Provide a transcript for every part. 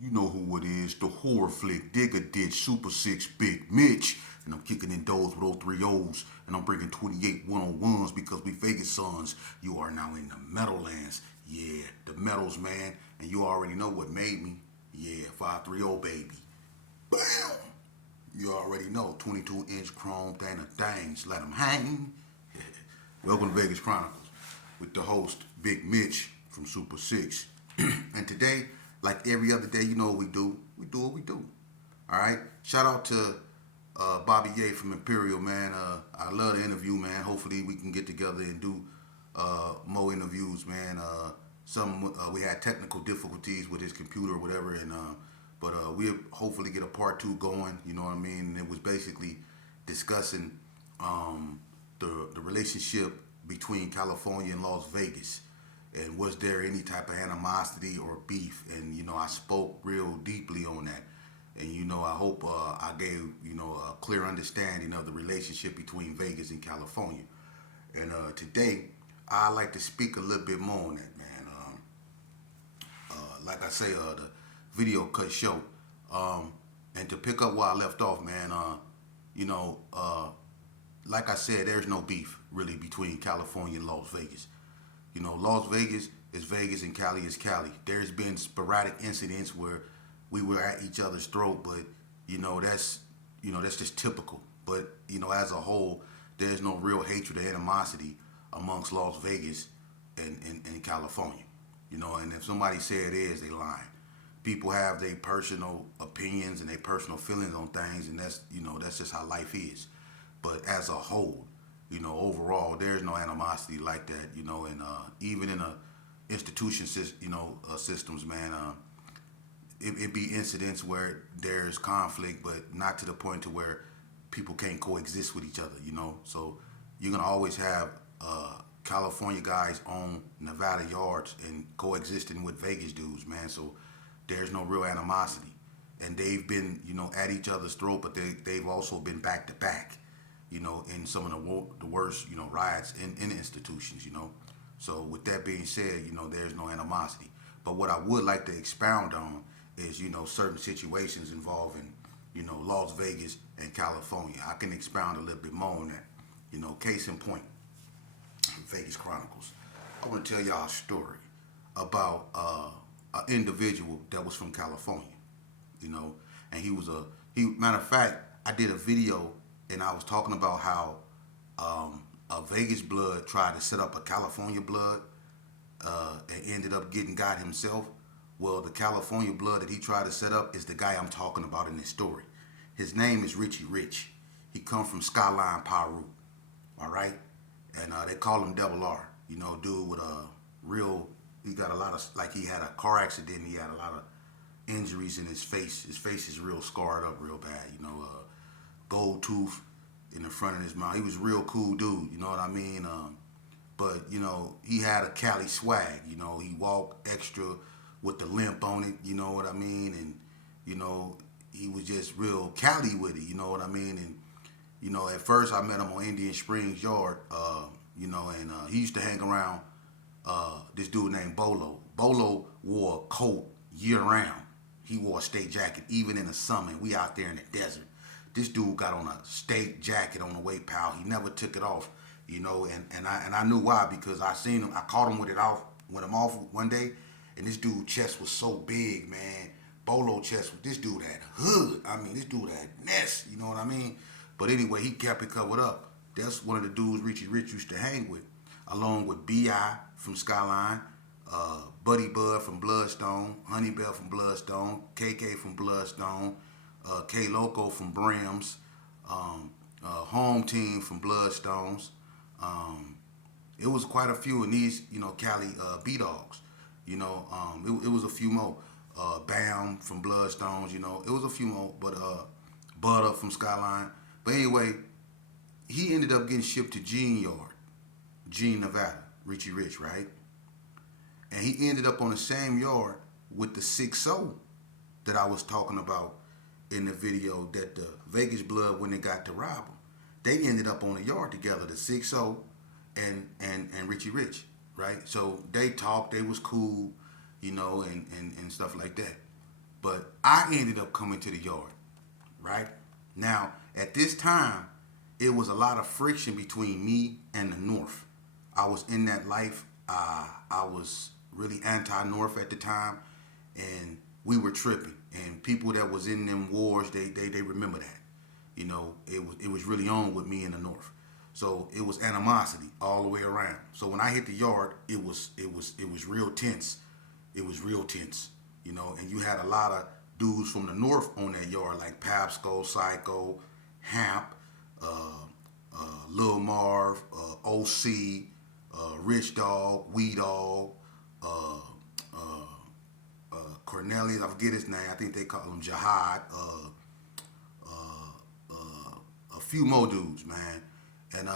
You know who it is, the horror flick, Digger Ditch, Super 6, Big Mitch. And I'm kicking in doors with those three O's. And I'm bringing 28 one-on-ones because we Vegas sons. You are now in the Meadowlands. Yeah, the Meadows, man. And you already know what made me. Yeah, 530, baby. Bam! You already know, 22-inch chrome thing of things. Let them hang. Welcome to Vegas Chronicles with the host, Big Mitch from Super 6. And today, like every other day, you know what we do. We do what we do. All right? Shout out to Bobby Ye from Imperial, man. I love the interview, man. Hopefully we can get together and do more interviews, man. We had technical difficulties with his computer or whatever, and but we'll hopefully get a part two going. You know what I mean? And it was basically discussing the relationship between California and Las Vegas, and was there any type of animosity or beef? And I spoke real deeply on that, and I hope I gave a clear understanding of the relationship between Vegas and California. And today I like to speak a little bit more on that, man. Like I say, the video cut short. And to pick up where I left off, man, you know, uh, like I said, there's no beef really between California and Las Vegas. Las Vegas and Cali is Cali. There's been sporadic incidents where we were at each other's throat, but that's just typical. But as a whole, there's no real hatred or animosity amongst Las Vegas and California. And if somebody say it is, they lying. People have their personal opinions and their personal feelings on things, and that's just how life is. But as a whole, overall, there's no animosity like that. And even in a institution, systems, man, it be incidents where there's conflict, but not to the point to where people can't coexist with each other. So you're gonna always have California guys own Nevada yards and coexisting with Vegas dudes, man. So there's no real animosity, and they've been at each other's throat, but they've also been back to back, in some of the worst riots in institutions. So with that being said, there's no animosity. But what I would like to expound on is certain situations involving Las Vegas and California. I can expound a little bit more on that. Case in point, Vegas Chronicles. I want to tell y'all a story about an individual that was from California. And matter of fact, I did a video and I was talking about how a Vegas blood tried to set up a California blood and ended up getting got himself. Well, the California blood that he tried to set up is the guy I'm talking about in this story. His name is Richie Rich. He come from Skyline, Peru. All right, and they call him Double R. Dude with a real. He got a lot of, like, he had a car accident. He had a lot of injuries in his face. His face is real scarred up, real bad. Gold tooth in the front of his mouth. He was a real cool dude. You know what I mean? But he had a Cali swag. He walked extra with the limp on it. You know what I mean? And he was just real Cali with it. You know what I mean? And at first I met him on Indian Springs Yard. And he used to hang around this dude named Bolo. Bolo wore a coat year round. He wore a state jacket even in the summer. And we out there in the desert. This dude got on a state jacket on the way, pal. He never took it off. And I knew why, because I seen him. I caught him with it off, with him off one day, and this dude's chest was so big, man. Bolo chest. This dude had hood. I mean, this dude had nest. You know what I mean? But anyway, he kept it covered up. That's one of the dudes Richie Rich used to hang with, along with B.I. from Skyline, Buddy Bud from Bloodstone, Honey Bell from Bloodstone, KK from Bloodstone, K Loco from Brims, Home Team from Bloodstones. It was quite a few of these, Cali B-Dogs. It was a few more. Bam from Bloodstones, it was a few more, but Butter from Skyline. But anyway, he ended up getting shipped to Gene, Nevada, Richie Rich, right? And he ended up on the same yard with the 6-0 that I was talking about in the video, that the Vegas blood, when they got to rob him. They ended up on the yard together, the 6-0 and Richie Rich, right? So they talked, they was cool, and stuff like that. But I ended up coming to the yard, right? Now, at this time, it was a lot of friction between me and the North. I was in that life. I was really anti-North at the time, and we were tripping. And people that was in them wars, they remember that. You know, it was really on with me in the North. So it was animosity all the way around. So when I hit the yard, it was real tense. It was real tense, you know. And you had a lot of dudes from the North on that yard, like Papsco, Psycho, Hamp, Lil Marv, OC, Rich Dog, Wee Dog, Cornelius. I forget his name. I think they call him Jihad. A few more dudes, man. And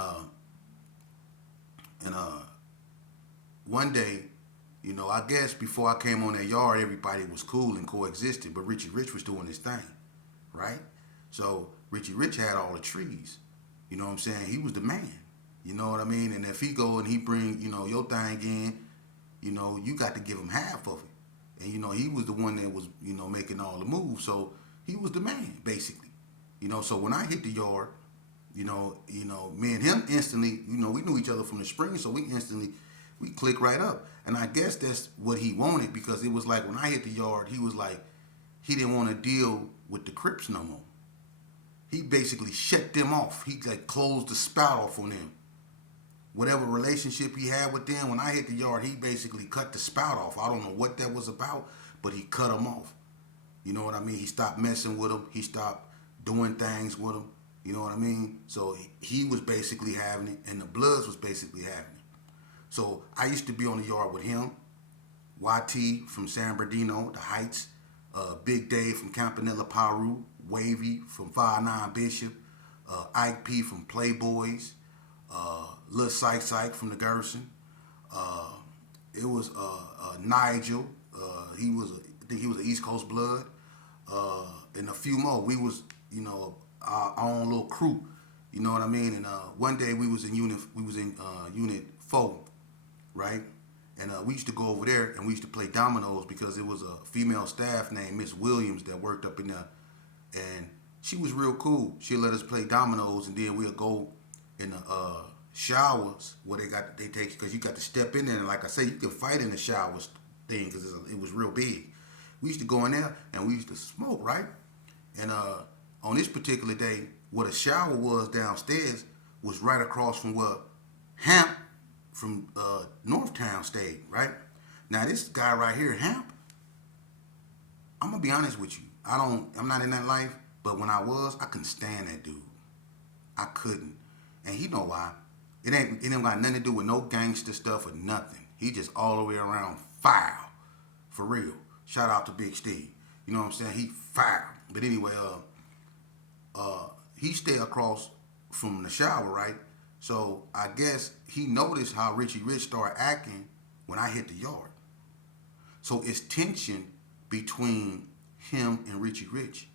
one day, you know, I guess before I came on that yard, everybody was cool and coexisted, but Richie Rich was doing his thing, right? So Richie Rich had all the trees. You know what I'm saying? He was the man. You know what I mean? And if he go and he bring, you know, your thing in, you know, you got to give him half of it. And, you know, he was the one that was, you know, making all the moves. So he was the man, basically. You know, so when I hit the yard, you know, me and him instantly, you know, we knew each other from the spring, so we clicked right up. And I guess that's what he wanted, because it was like when I hit the yard, he was like, he didn't want to deal with the Crips no more. He basically shut them off. He like closed the spout off on them. Whatever relationship he had with them, when I hit the yard, he basically cut the spout off. I don't know what that was about, but he cut them off. You know what I mean? He stopped messing with them. He stopped doing things with them. You know what I mean? So he was basically having it, and the Bloods was basically having it. So I used to be on the yard with him, YT from San Bernardino, the Heights, Big Dave from Campanella Paru, Wavy from 5'9 Bishop, Ike P from Playboys, Lil Syke from the Garrison. It was Nigel. I think he was an East Coast Blood, and a few more. We was, you know, our own little crew. You know what I mean? And one day we was in unit 4, right? And we used to go over there and we used to play dominoes, because it was a female staff named Miss Williams that worked up in there, and she was real cool. She'd let us play dominoes, and then we'll go in the showers where they take, because you got to step in there, and like I say, you can fight in the showers thing, because it was real big. We used to go in there and we used to smoke, right? And on this particular day, where the shower was downstairs was right across from where Hamp from Northtown stayed, right? Now this guy right here, Hamp, I'm gonna be honest with you. I'm not in that life, but when I was, I couldn't stand that dude. I couldn't. And he know why. It ain't got nothing to do with no gangster stuff or nothing. He just all the way around foul. For real. Shout out to Big Steve. You know what I'm saying? He foul. But anyway, he stayed across from the shower, right? So I guess he noticed how Richie Rich started acting when I hit the yard. So it's tension between him and Richie Rich.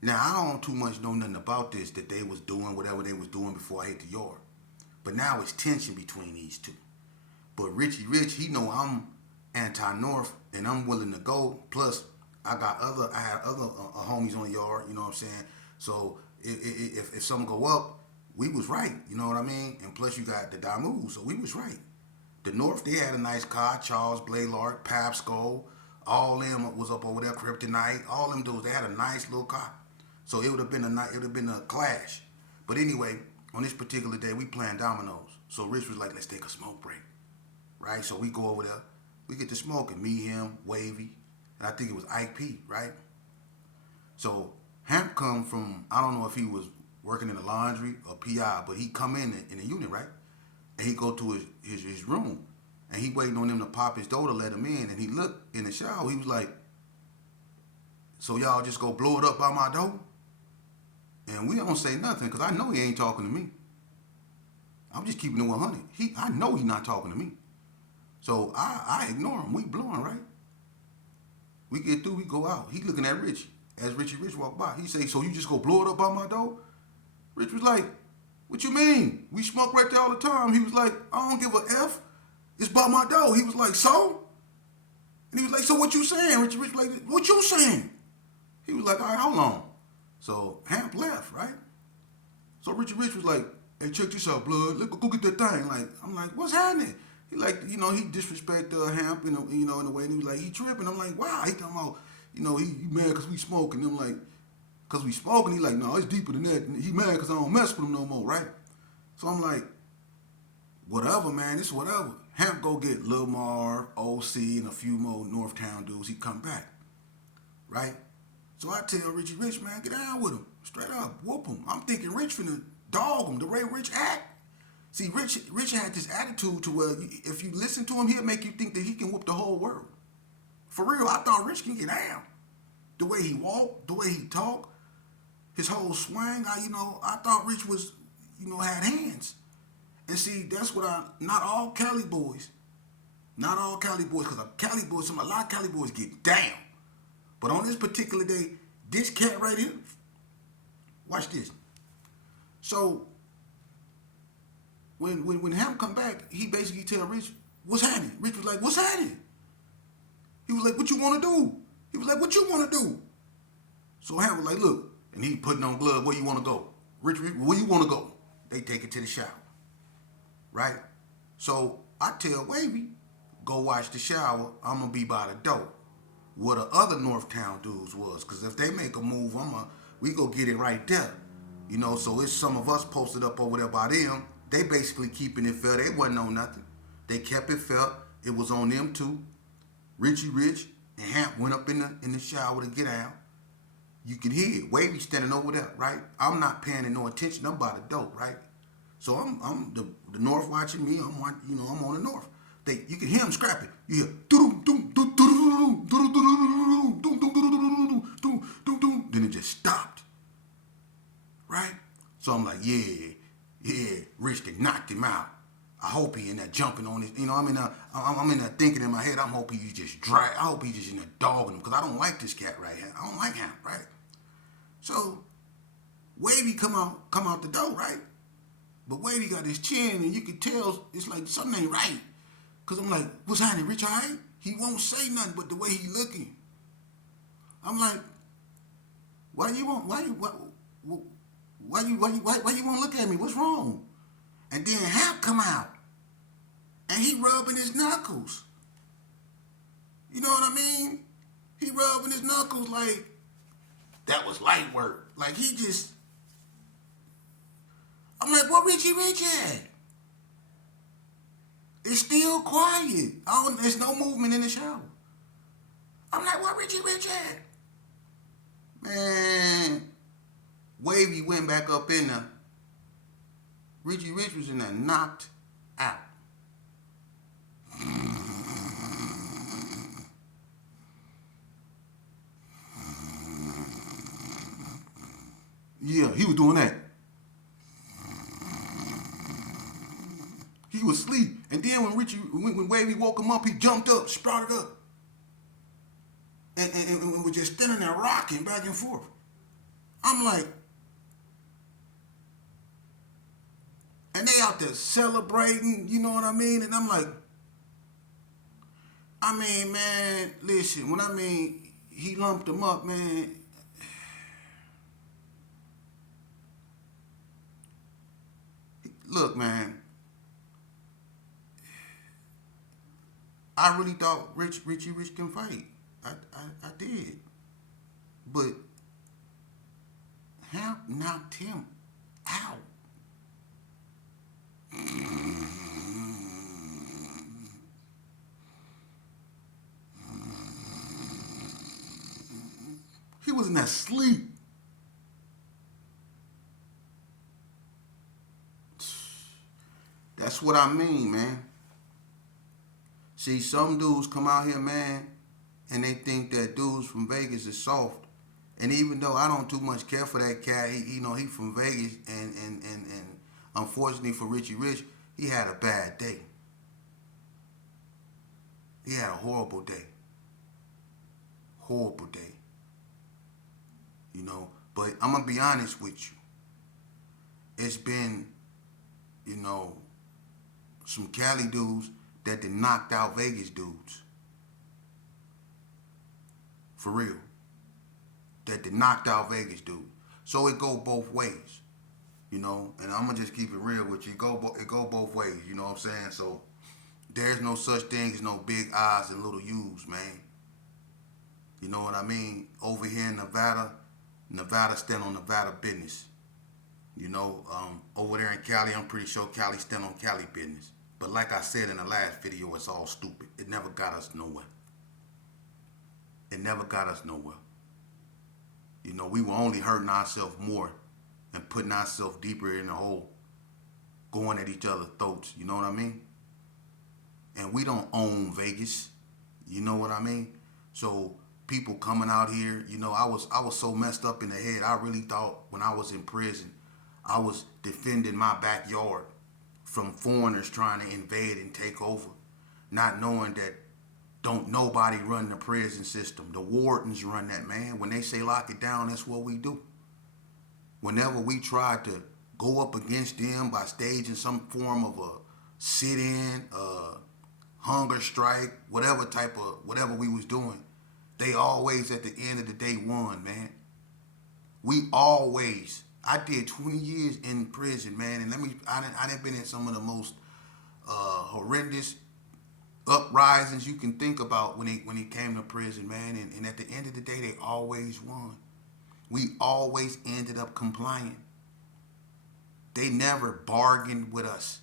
Now, I don't too much know nothing about this, that they was doing whatever they was doing before I hit the yard. But now it's tension between these two. But Richie Rich, he know I'm anti-North and I'm willing to go. Plus, I had other homies on the yard, you know what I'm saying? So if something go up, we was right, you know what I mean? And plus you got the Damu, so we was right. The North, they had a nice car, Charles Blaylark, Papsco, all them was up over there, Kryptonite, all them dudes, they had a nice little car. So it would have been a clash. But anyway, on this particular day, we playing dominoes. So Rich was like, let's take a smoke break, right? So we go over there, we get to smoking, me, him, Wavy, and I think it was Ike P, right? So Hamp come from, I don't know if he was working in the laundry or PI, but he come in the unit, right? And he go to his room, and he waiting on them to pop his door to let him in, and he looked in the shower, he was like, so y'all just go blow it up by my door? And we don't say nothing, because I know he ain't talking to me. I'm just keeping it 100. I know he not talking to me. So I ignore him. We blowing, right? We get through, we go out. He looking at Richie. As Richie Rich walked by, he say, so you just go blow it up by my door? Rich was like, what you mean? We smoke right there all the time. He was like, I don't give a F. It's by my door. He was like, so? And he was like, so what you saying? Richie Rich was like, what you saying? He was like, all right, hold on. So Hamp left, right? So Richie Rich was like, hey, check this out, blood. Let's go get that thing. Like, I'm like, what's happening? He like, he disrespect Hamp, in a way. And he was like, he tripping. I'm like, wow. He talking about, he mad because we smoking. I'm like, because we smoking. He like, no, it's deeper than that. And he mad because I don't mess with him no more, right? So I'm like, whatever, man. It's whatever. Hamp go get Lil Marv, OC, and a few more Northtown dudes. He come back, right? So I tell Richie Rich, man, get down with him. Straight up, whoop him. I'm thinking Rich finna dog him the way Rich act. See, Rich had this attitude to where if you listen to him, he'll make you think that he can whoop the whole world. For real, I thought Rich can get down. The way he walk, the way he talk, his whole swing, I thought Rich was, had hands. And see, that's what not all Cali boys, because a lot of Cali boys get down. But on this particular day, this cat right here, watch this. So, when Ham come back, he basically tell Rich, what's happening? Rich was like, what's happening? He was like, what you want to do? He was like, what you want to do? So Ham was like, look, and he putting on glove, where you want to go? Rich, where you want to go? They take it to the shower, right? So I tell Wavy, go watch the shower. I'm going to be by the door. Where the other Northtown dudes was, because if they make a move, we go get it right there. So it's some of us posted up over there by them. They basically keeping it fair. They wasn't on nothing. They kept it fair. It was on them too. Richie Rich and Hamp went up in the shower to get out. You can hear it. Wavy standing over there, right? I'm not paying no attention. I'm by the door, right? So I'm the North watching me. I'm on the North. You can hear them scrapping. You hear then it just stopped. Right? So I'm like, yeah, Rich can knocked him out. I hope he in there jumping on his, I'm in there thinking in my head, I'm hoping he's just dry. I hope he's just in there dogging him, because I don't like this cat right here. I don't like him, right? So Wavy come out the door, right? But Wavy got his chin, and you can tell it's like something ain't right. Because I'm like, what's happening, Rich, all right? He won't say nothing but the way he looking. I'm like, why you won't look at me? What's wrong? And then Hamp come out, and he rubbing his knuckles. You know what I mean? He rubbing his knuckles like that was light work. Like he just, I'm like, what Richie Rich at? It's still quiet. There's no movement in the shower. I'm like, what Richie Rich at? Man, Wavy went back up in there. Richie Rich was in there knocked out. Yeah, he was doing that. He was asleep. And then when Wavy woke him up, he jumped up, sprouted up. And was just standing there rocking back and forth. I'm like, and they out there celebrating, you know what I mean? And I'm like, man, listen, he lumped him up, man. Look, man, I really thought Richie Rich can fight. I did. But Hamp knocked him out. He was in that sleep. That's what I mean, man. See, some dudes come out here, man, and they think that dudes from Vegas is soft. And even though I don't too much care for that cat, he from Vegas, and unfortunately for Richie Rich, he had a bad day. He had a horrible day. Horrible day. But I'm going to be honest with you. It's been, some Cali dudes that done knocked out Vegas dudes. for real. That the knocked out Vegas dude. So it go both ways, you know. And I'm gonna just keep it real with you. It go both ways, you know what I'm saying? So there's no such thing as no big I's and little U's, man. You know what I mean? Over here in Nevada, Nevada stand on Nevada business. You know, over there in Cali, I'm pretty sure Cali stand on Cali business. But like I said in the last video, it's all stupid. It never got us nowhere. It never got us nowhere. You know, we were only hurting ourselves more and putting ourselves deeper in the hole, going at each other's throats. You know what I mean? And we don't own Vegas. You know what I mean? So people coming out here, you know, I was so messed up in the head. I really thought when I was in prison, I was defending my backyard from foreigners trying to invade and take over, not knowing that don't nobody run the prison system. The wardens run that, man. When they say lock it down, that's what we do. Whenever we try to go up against them by staging some form of a sit-in, hunger strike, whatever we was doing, they always at the end of the day won, man. I did 20 years in prison, man, and I done been in some of the most horrendous uprisings you can think about when he came to prison, man. And at the end of the day, they always won. We always ended up complying. They never bargained with us.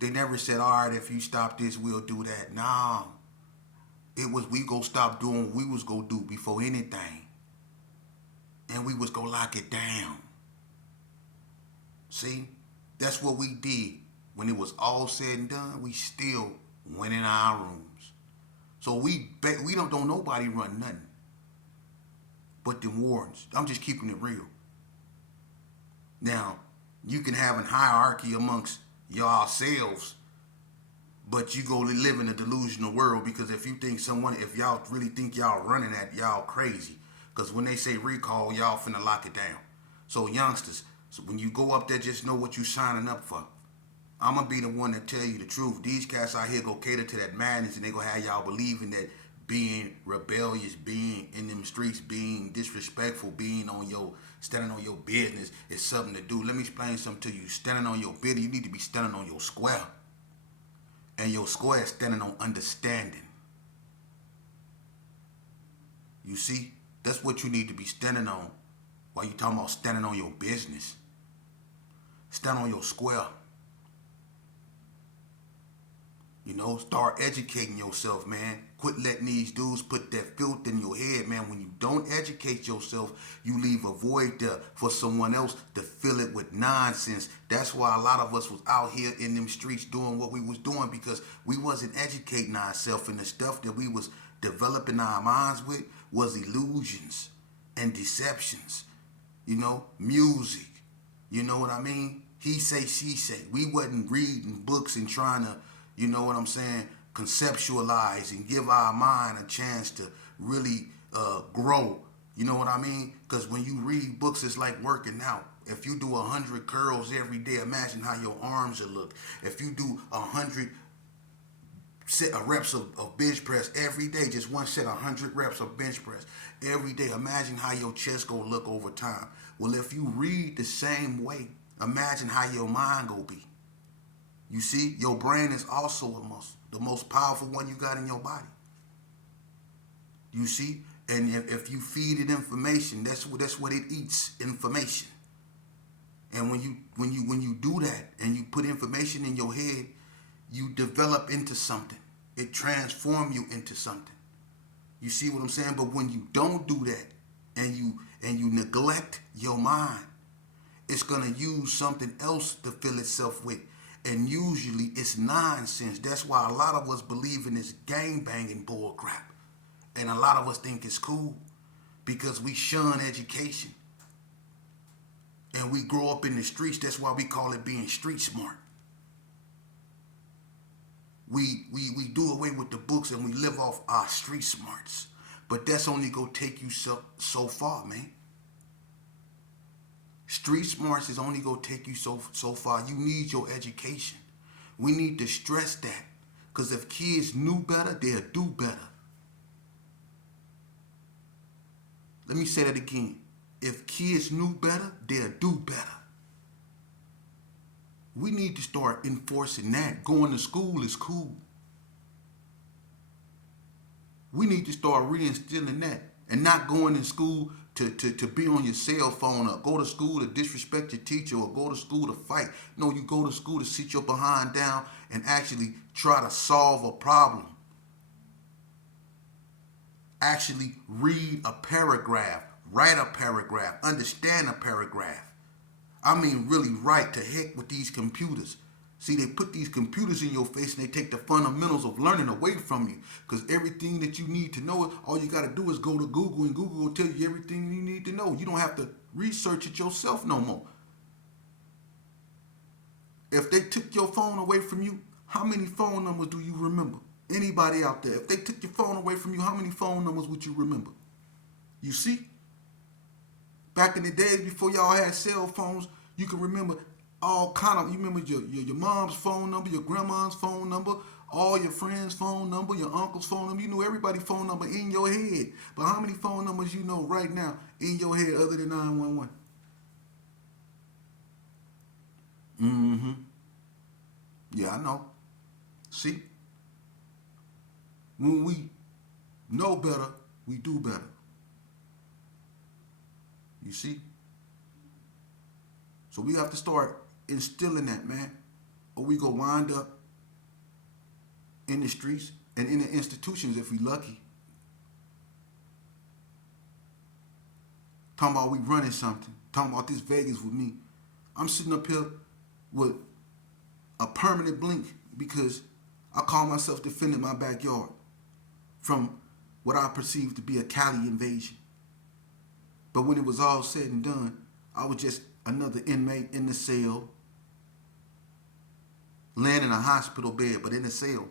They never said, all right, if you stop this, we'll do that. No. It was we go stop doing what we was go do before anything. And we was go lock it down. See? That's what we did. When it was all said and done, we still went in our rooms. So we don't nobody run nothing but the wardens. I'm just keeping it real. Now, you can have a hierarchy amongst yourselves, but you go live in a delusional world, because if y'all really think y'all running that, y'all crazy. Because when they say recall, y'all finna lock it down. So youngsters, when you go up there, just know what you signing up for. I'm going to be the one that tell you the truth. These cats out here go cater to that madness, and they going to have y'all believing that being rebellious, being in them streets, being disrespectful, standing on your business is something to do. Let me explain something to you. Standing on your business, you need to be standing on your square. And your square is standing on understanding. You see? That's what you need to be standing on while you talking about standing on your business. Stand on your square. You know, start educating yourself, man. Quit letting these dudes put that filth in your head, man. When you don't educate yourself, you leave a void there for someone else to fill it with nonsense. That's why a lot of us was out here in them streets doing what we was doing, because we wasn't educating ourselves, and the stuff that we was developing our minds with was illusions and deceptions. You know, music. You know what I mean? He say, she say. We wasn't reading books and trying to, you know what I'm saying, conceptualize and give our mind a chance to really grow. You know what I mean? Because when you read books, it's like working out. If you do 100 curls every day, imagine how your arms will look. If you do 100 reps of bench press every day, just one set, 100 reps of bench press every day, imagine how your chest gonna look over time. Well, if you read the same way, imagine how your mind gonna be. You see, your brain is also the most powerful one you got in your body. You see, and if you feed it information, that's what it eats, information. And when you do that and you put information in your head, you develop into something. It transforms you into something. You see what I'm saying? But when you don't do that and you neglect your mind, it's gonna use something else to fill itself with. And usually it's nonsense. That's why a lot of us believe in this gang-banging bull crap. And a lot of us think it's cool because we shun education. And we grow up in the streets. That's why we call it being street smart. We do away with the books and we live off our street smarts. But that's only going to take you so far, man. Street smarts is only going to take you so far. You need your education. We need to stress that. Because if kids knew better, they'll do better. Let me say that again. If kids knew better, they'll do better. We need to start enforcing that. Going to school is cool. We need to start reinstilling that and not going in school to be on your cell phone or go to school to disrespect your teacher or go to school to fight. No, you go to school to sit your behind down and actually try to solve a problem. Actually read a paragraph, write a paragraph, understand a paragraph. I mean, really write. To heck with these computers. See, they put these computers in your face and they take the fundamentals of learning away from you. Because everything that you need to know, all you got to do is go to Google and Google will tell you everything you need to know. You don't have to research it yourself no more. If they took your phone away from you, how many phone numbers do you remember? Anybody out there, if they took your phone away from you, how many phone numbers would you remember? You see? Back in the days before y'all had cell phones, you can remember all kind of, you remember your mom's phone number, your grandma's phone number, all your friends' phone number, your uncle's phone number. You knew everybody's phone number in your head. But how many phone numbers you know right now in your head other than 911? Mm-hmm. Yeah, I know. See? When we know better, we do better. You see? So we have to start instilling that, man. Or we go wind up in the streets and in the institutions if we lucky. Talking about we running something. Talking about this Vegas with me. I'm sitting up here with a permanent blink because I call myself defending my backyard from what I perceived to be a Cali invasion. But when it was all said and done, I was just another inmate in the cell, laying in a hospital bed, but in a cell,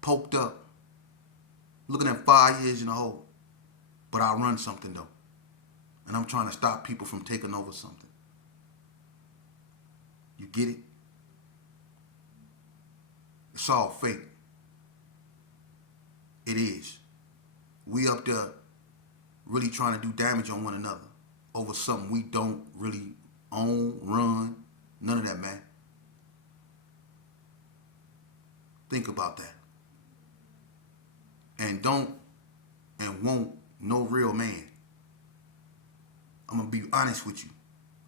poked up, looking at 5 years in a hole. But I run something though, and I'm trying to stop people from taking over something. You get it? It's all fake. It is. We up there really trying to do damage on one another over something we don't really own, run, none of that, man. Think about that. And don't and won't no real man. I'm going to be honest with you.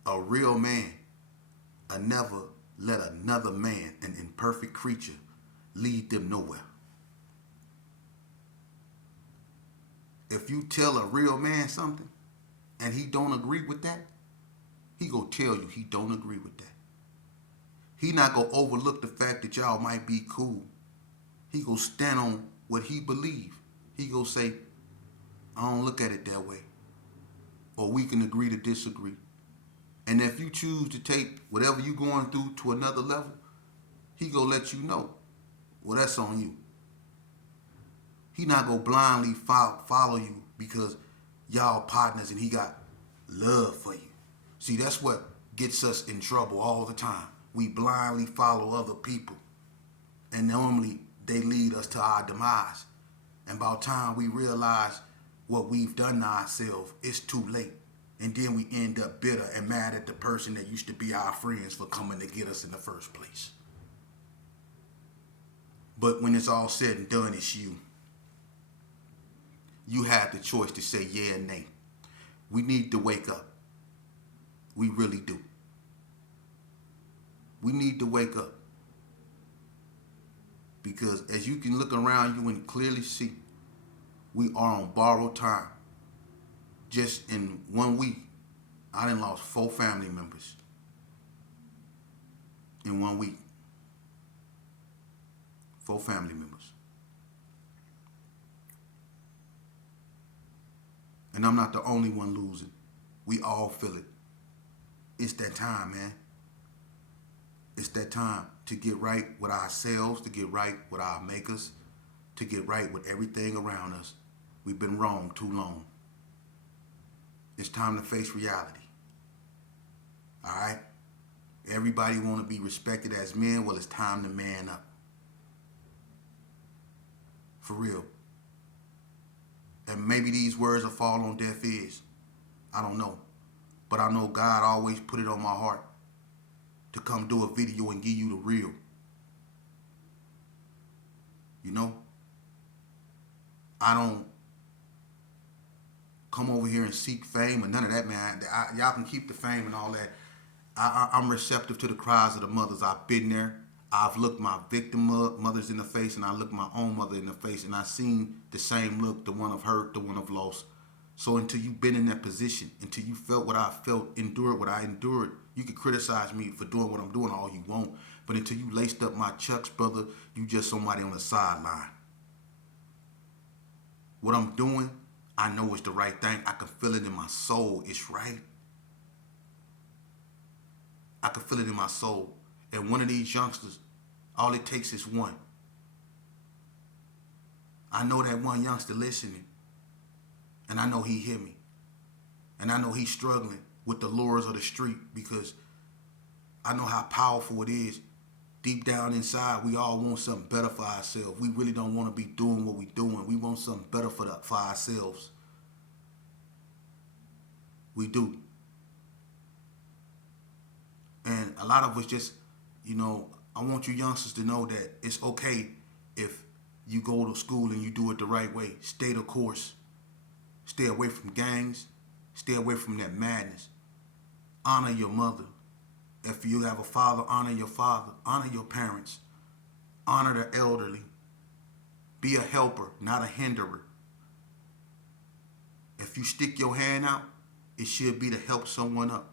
A real man will never let another man, an imperfect creature, lead them nowhere. If you tell a real man something and he don't agree with that, he gonna tell you he don't agree with that. He not gonna overlook the fact that y'all might be cool. He gonna stand on what he believe. He gonna say, I don't look at it that way. Or we can agree to disagree. And if you choose to take whatever you going through to another level, he gonna let you know. Well, that's on you. He not gonna blindly follow you because y'all partners and he got love for you. See, that's what gets us in trouble all the time. We blindly follow other people. And normally they lead us to our demise. And by the time we realize what we've done to ourselves, it's too late. And then we end up bitter and mad at the person that used to be our friends for coming to get us in the first place. But when it's all said and done, it's you. You have the choice to say yeah and nay. We need to wake up. We really do. We need to wake up. Because as you can look around you and clearly see, we are on borrowed time. Just in 1 week, I done lost 4 family members. In 1 week. 4 family members. And I'm not the only one losing. We all feel it. It's that time, man. It's that time to get right with ourselves, to get right with our makers, to get right with everything around us. We've been wrong too long. It's time to face reality. All right? Everybody want to be respected as men. Well, it's time to man up. For real. And maybe these words will fall on deaf ears. I don't know. But I know God always put it on my heart to come do a video and give you the real. You know? I don't come over here and seek fame or none of that, man. Y'all can keep the fame and all that. I'm receptive to the cries of the mothers. I've been there. I've looked my victim mothers in the face, and I looked my own mother in the face, and I seen the same look, the one of hurt, the one of loss. So until you've been in that position, until you felt what I felt, endured what I endured, you can criticize me for doing what I'm doing all you want. But until you laced up my chucks, brother, you just somebody on the sideline. What I'm doing, I know it's the right thing. I can feel it in my soul. It's right. I can feel it in my soul. And one of these youngsters, all it takes is one. I know that one youngster listening. And I know he hear me. And I know he's struggling with the lures of the street, because I know how powerful it is. Deep down inside, we all want something better for ourselves. We really don't want to be doing what we're doing. We want something better for ourselves. We do. And a lot of us just, I want you youngsters to know that it's okay if you go to school and you do it the right way. Stay the course. Stay away from gangs. Stay away from that madness. Honor your mother. If you have a father, honor your father. Honor your parents. Honor the elderly. Be a helper, not a hinderer. If you stick your hand out, it should be to help someone up.